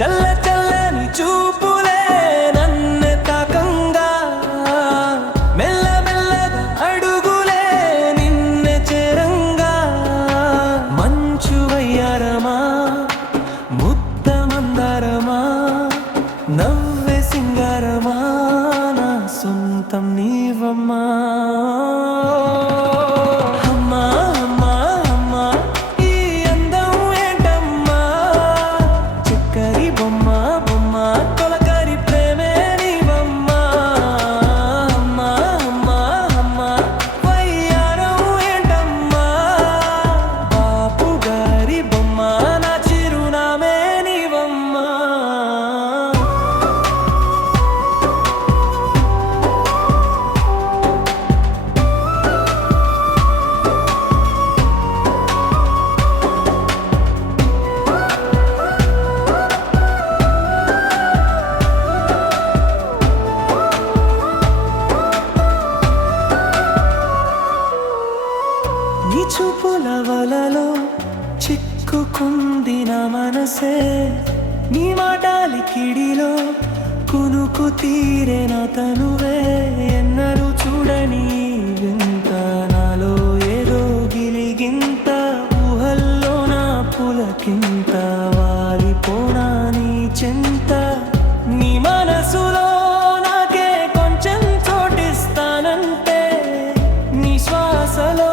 చల్ల చల్లని చూపులే నన్ను తాకంగా మెల్ల మెల్లగా అడుగులే నిన్నే చేరంగా మంచు వయ్యారమా ముద్ద మందారమా నవ్వే సింగారమా నా సొంతం నీవమ్మా నీ చూపుల వలలో చిక్కుకుంది నా మనసే నీ మాటలి కిడిలో కునుకు తీరే నా తనువే ఎన్నడూ చూడని వింత నాలో ఏదో గిలిగింత ఊహల్లో నా పులకింత వారిపోనా నీ చింత నీ మనసులో నాకే కొంచెం చోటిస్తానంటే నీ శ్వాసలో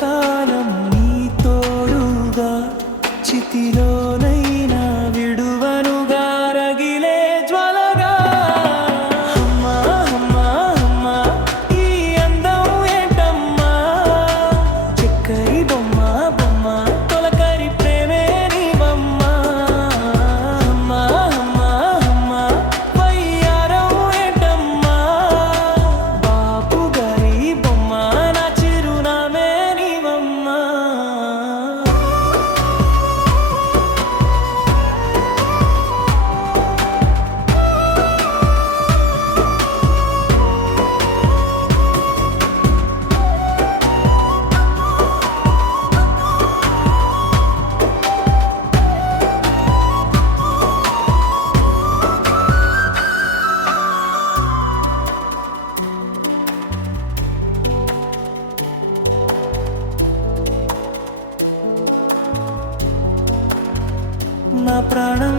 కాలం నీ తోడుగా చితిలోనైనా విడువనుగా రగిలే జ్వలగా అమ్మా అమ్మా అమ్మా ఈ అందం ఏంటమ్మా చక్కరి బొమ్మ బొమ్మ తొలకరి ప్రేమే నీవమ్మ అమ్మా అమ్మా అమ్మా వయ్యారం ఏంటమ్మా బాపు గారి బొమ్మ నా చిరునామే నా ప్రాణం